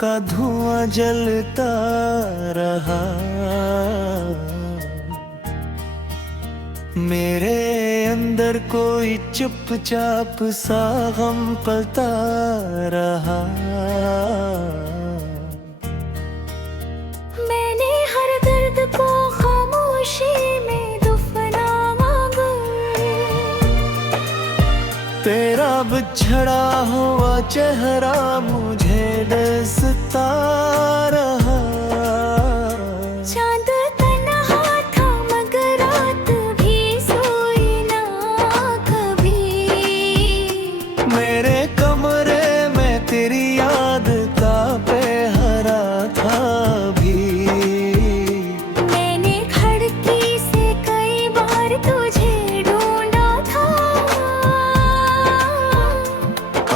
का धुआं जलता रहा। मेरे अंदर कोई चुपचाप सा गम पलता रहा। मैंने हर दर्द को खामोशी में दफना मांगा। तेरा बिछड़ा हुआ चेहरा मुझे डसता रहा। चांद तन्हा था मगर रात भी सोई ना कभी। मेरे कमरे में तेरी याद का पहरा था भी। मैंने खिड़की से कई बार तुझे ढूंढा था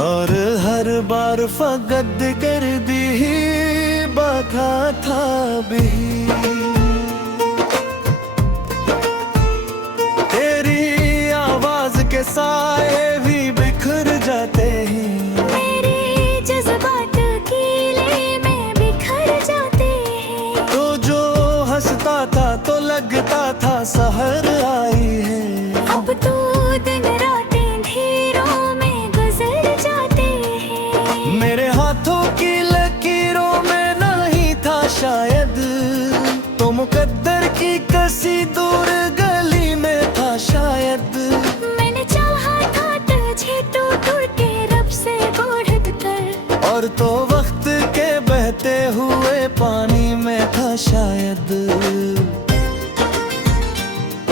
और हर बार फकद कर दी बाधा था भी। तेरी आवाज के साए भी बिखर जाते हैं। मेरे जज्बात गीले में बिखर जाते हैं। तो जो हंसता था तो लगता था सहर आई है। अब तो दिन रातें अंधेरों में गुजर जाते हैं। मेरे हाथों की लकीरों में नहीं था शायद, तो मुकद्दर की कसी दूर गली में था शायद। मैंने चाहा था तुझे टूट टूट के रब से बढ़ कर। और तो वक्त के बहते हुए पानी में था शायद।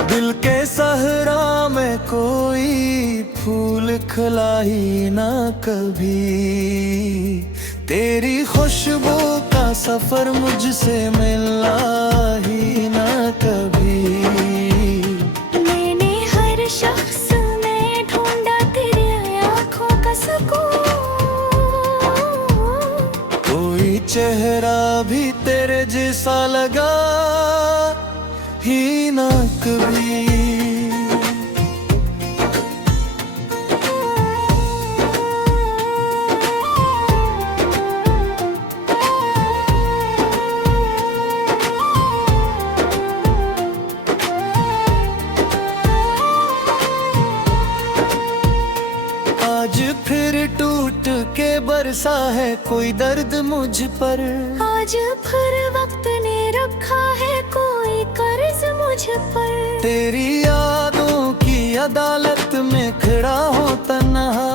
दिल के सहरा में कोई फूल खिला ही ना कभी। तेरी खुशबू का सफर मुझसे मिला ही ना कभी। मैंने हर शख्स में ढूंढा तेरी आँखों का सुकून। कोई चेहरा भी तेरे जैसा लगा ही ना कभी। आज फिर टूट के बरसा है कोई दर्द मुझ पर। आज फिर वक्त ने रखा है कोई कर्ज मुझ पर। तेरी यादों की अदालत में खड़ा हो तन्हा।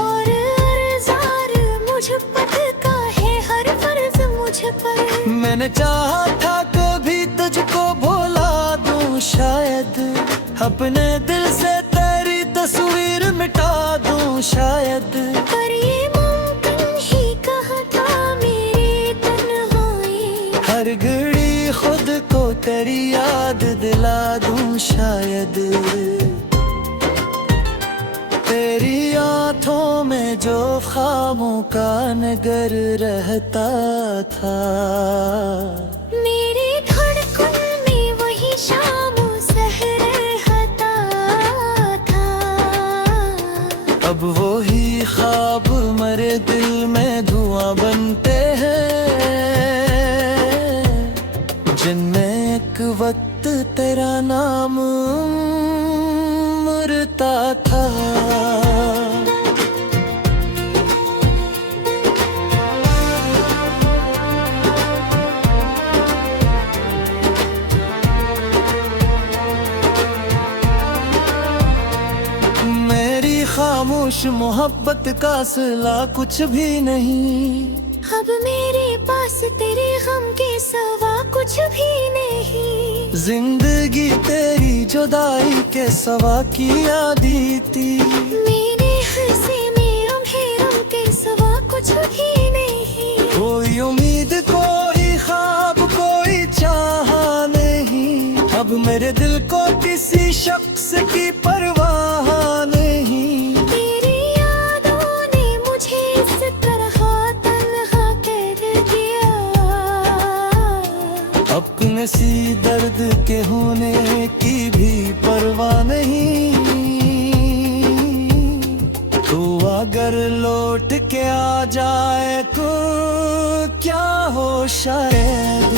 और अर्ज़ार मुझ पर का है हर फर्ज मुझ पर। मैंने चाहा था कभी तुझको भुला दूं शायद, अपने दिल से तेरी तस्वीर मिटा दूं शायद। पर ये मुमकिन ही कहा था मेरी तन्हाई। हर घड़ी खुद को तेरी याद दिला दूं शायद। तेरी आँखों में जो ख्वाबों का नगर रहता था। मेरी धड़कन में वही शाम सहर रहता था। अब वो ही ख्वाब मेरे दिल में धुआं बनते हैं, जिनमें एक वक्त तेरा नाम उमरता था। मेरी खामोश मोहब्बत का सिला कुछ भी नहीं। अब मेरे पास तेरे गम के सिवा कुछ भी नहीं। जिंदगी तेरी जुदाई के सवा की आदि थी। मेरे हंसे में अंधेरों के सिवा कुछ भी नहीं। कोई उम्मीद कोई ख्वाब कोई चाह नहीं। अब मेरे दिल को किसी शख्स की परवाह नहीं। तेरी यादों ने मुझे इस तरह तन्हा कर दिया। अपने सी दर्द के होने की भी परवाह नहीं। तू अगर लौट के आ जाए तो शायद,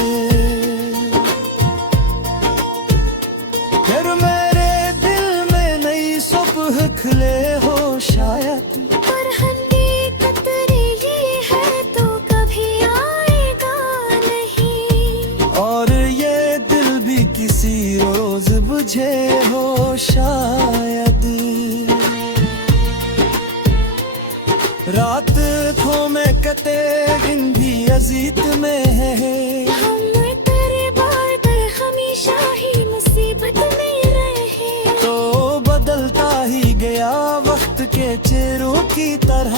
फिर मेरे दिल में नई सुबह खिले हो शायद। पर हकीकत ये है तो कभी आएगा नहीं, और ये दिल भी किसी रोज बुझे हो शायद। रात को मैं कते दिन भी अजीत में है, हम तेरे बार हमेशा ही मुसीबत में रहे। तो बदलता ही गया वक्त के चेहरों की तरह,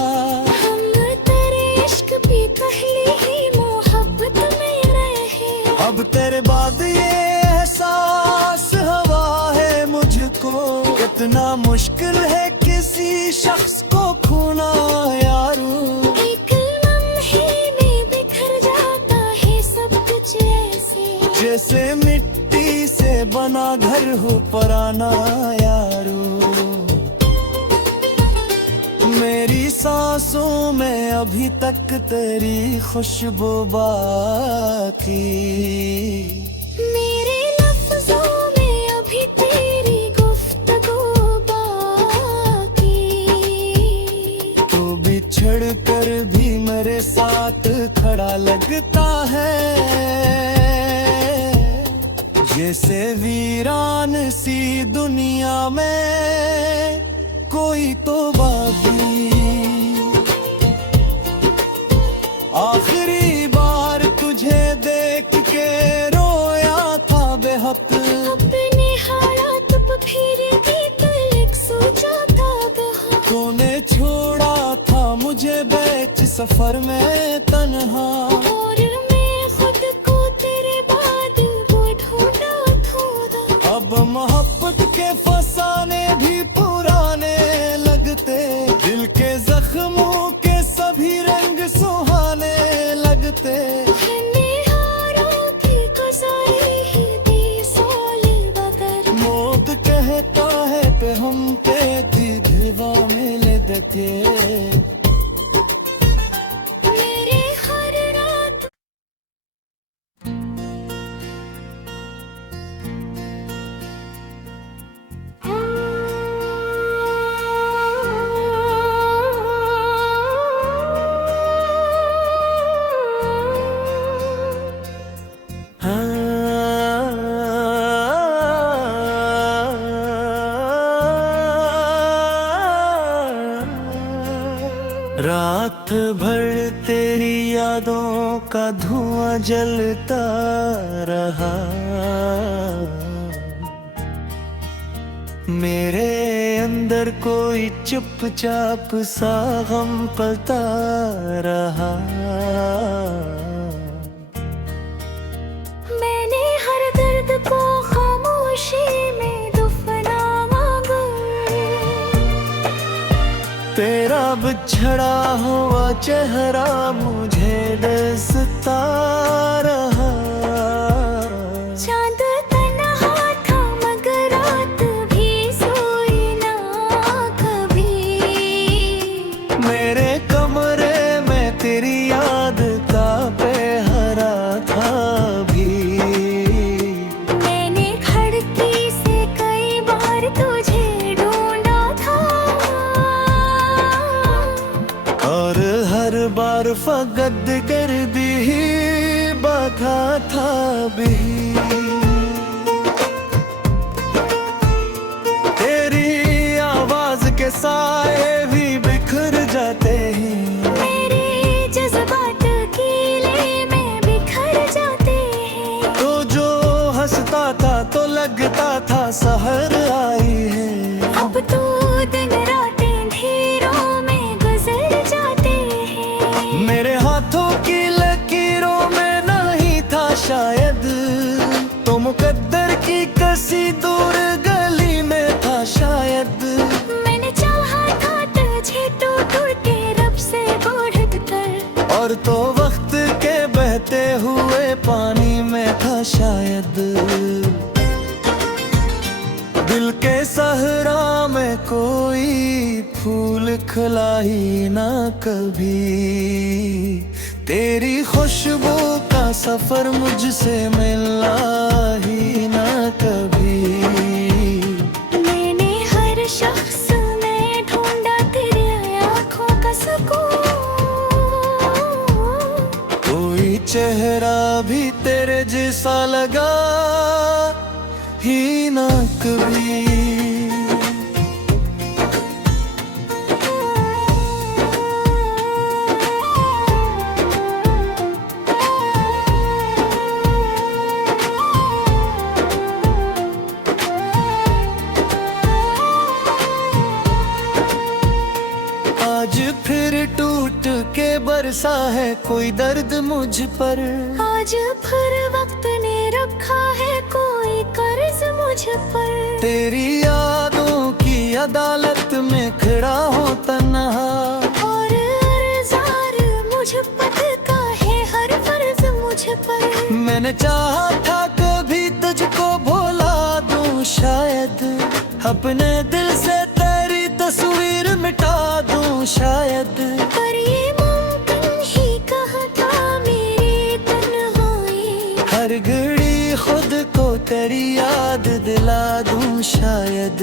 हम तेरे इश्क भी पहले ही मोहब्बत में रहे। अब तेरे बाद ये एहसास हवा है मुझको, कितना मुश्किल है किसी शख्स को खोना यारो। एक लम्हे में बिखर जाता है सब कुछ ऐसे, जैसे मिट्टी से बना घर हो पुराना यारो। मेरी सांसों में अभी तक तेरी खुशबू बाकी, मेरे लफ्जों में अभी तेरी गुफ्तगू बाकी। तो बिछड़ कर भी मेरे साथ खड़ा लगता है, जैसे वीरान सी दुनिया में कोई तो बाकी। आखिरी बार तुझे देख के रोया था बेहक, अपने हालात पे फिर भी तलक सोचा था बहुत। तूने छोड़ा था मुझे बीच सफर में तन्हा, और मैं खुद को तेरे बाद वो ढूंढा थोड़ा। अब मोहब्बत के फसाने भी पुराने लगते, दिल के जख्मों के सभी रंग सुहाने लगते। निहारों की गुजारी ही 20 साल बगर, मौत कहता है पे हम पे दिलवा मिले दते। मेरे हर रात रात भर तेरी यादों का धुआं जलता रहा, मेरे अंदर कोई चुपचाप सा गम पलता रहा। मैंने हर दर्द को खामोशी में दफना मांगा, तेरा बिछड़ा हुआ चेहरा मुझे डसता रहा। चांद तन्हा था मगर रात भी सोई ना कभी। मेरे कमरे में तेरी याद का पहरा था भी, मैंने खिड़की से कई बार तुझे ढूंढा था, और हर बार फकद कर दी बाधा था भी। तेरी आवाज के साए भी बिखर जाते हैं, मेरे जज्बात कीले में बिखर जाते हैं। तो जो हंसता था तो लगता था सहर आई है। अब तो दिन रातें अंधेरों में गुजर जाते हैं, मेरे हाथों की लकीरों में नहीं था शायद, तो मुकद्दर की कसी दूर गली में था शायद। मैंने चाहा था तुझे टूट टूट के रब से बढ़ कर, और तो वक्त के बहते हुए पानी में था शायद। दिल के सहरा में कोई फूल खिला ही ना कभी, तेरी खुशबू का सफर मुझसे मिलना ही ना कभी। मैंने हर शख्स में ढूंढा तेरी आँखों का सुकून। कोई चेहरा भी तेरे जैसा लगा ही ना कभी। आज फिर टूट के बरसा है कोई दर्द मुझ पर। आज फिर वक्त ने रखा है कोई कर्ज मुझ पर। तेरी यादों की अदालत में खड़ा हो तन्हा। और अर्ज़ार मुझ पर का है हर फर्ज मुझ पर। मैंने चाहा था कभी तुझको भुला दूं शायद, अपने दिल से तेरी तस्वीर मिटा दूं शायद। पर ये मुमकिन ही कहाँ था मेरी तन्हाई। हर घड़ी खुद को तेरी याद दिला दूं शायद।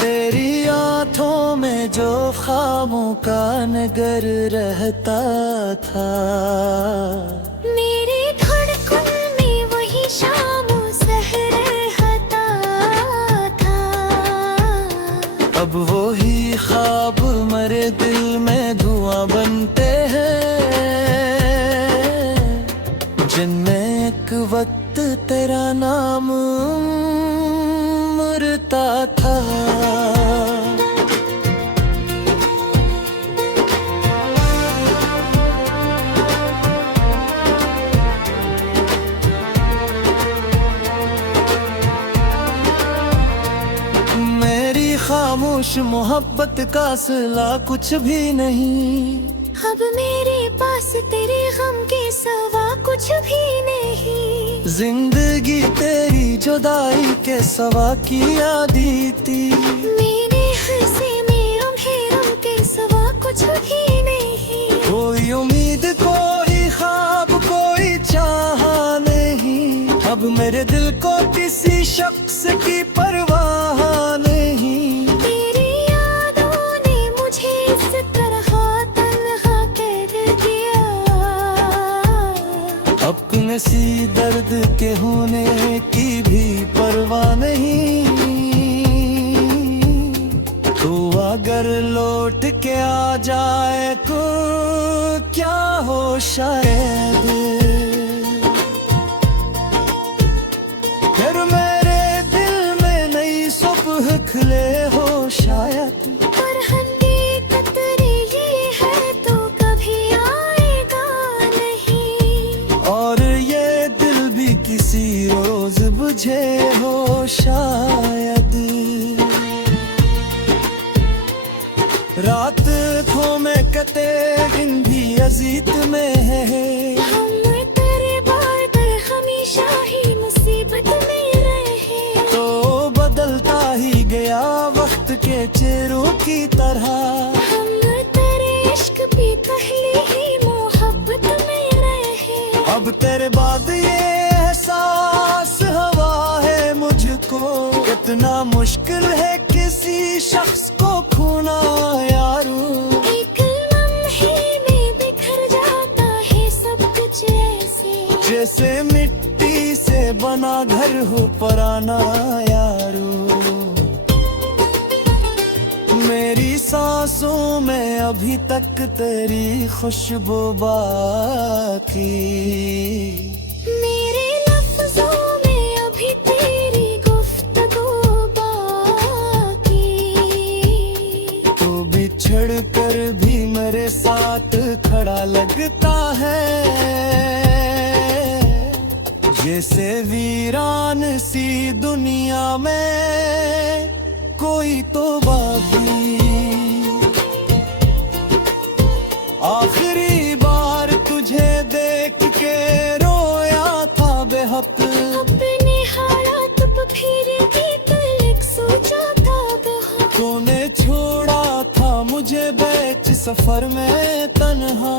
तेरी आँखों में जो ख्वाबों का नगर रहता था। मेरी धड़कन में वही शाम सहर रहता था। अब वो ही ख्वाब मेरे दिल में धुआं बनते हैं, जिनमें एक वक्त तेरा नाम उमरता था। मेरी खामोश मोहब्बत का सिला कुछ भी नहीं। अब मेरे पास तेरे गम के सिवा कुछ भी नहीं। जिंदगी तेरी जुदाई के सवा की आदि थी। मेरे हंसे में अंधेरों के सिवा कुछ भी नहीं। कोई उम्मीद कोई ख्वाब कोई चाह नहीं। अब मेरे दिल को किसी शख्स की परवाह नहीं। तेरी यादों ने मुझे इस तरह तन्हा कर दिया। अपने सी दर्द के होने की भी परवाह नहीं। तू अगर लौट के आ जाए तो क्या हो शायद, फिर मेरे दिल में नई सुबह खिले हो शायद। पर हकीकत ये है तो कभी आएगा नहीं। और ये दिल भी किसी रोज बुझे हो शायद। रात खो में कते दिन भी अजीत में है। हम तेरे बाद हमेशा ही मुसीबत में रहे। तो बदलता ही गया वक्त के चेहरों की तरह। हम तेरे इश्क पे पहले ही मोहब्बत में रहे। अब तेरे बाद ये एहसास हवा है मुझको, कितना मुश्किल है किसी शख्स को खोना यारो। एक लम्हे में बिखर जाता है सब कुछ ऐसे, जैसे मिट्टी से बना घर हो पुराना यारो। मेरी सांसों में अभी तक तेरी खुशबू बाकी। मेरे लफ्जों में अभी तेरी गुफ्तगू बाकी। तो बिछड़ कर भी मेरे साथ खड़ा लगता है, जैसे वीरान सी दुनिया में कोई तो बाकी। आखिरी बार तुझे देख के रोया था बेहद। अपने हालात पे फिर भी कल एक सोचा था बहुत। तूने छोड़ा था मुझे बीच सफर में तन्हा।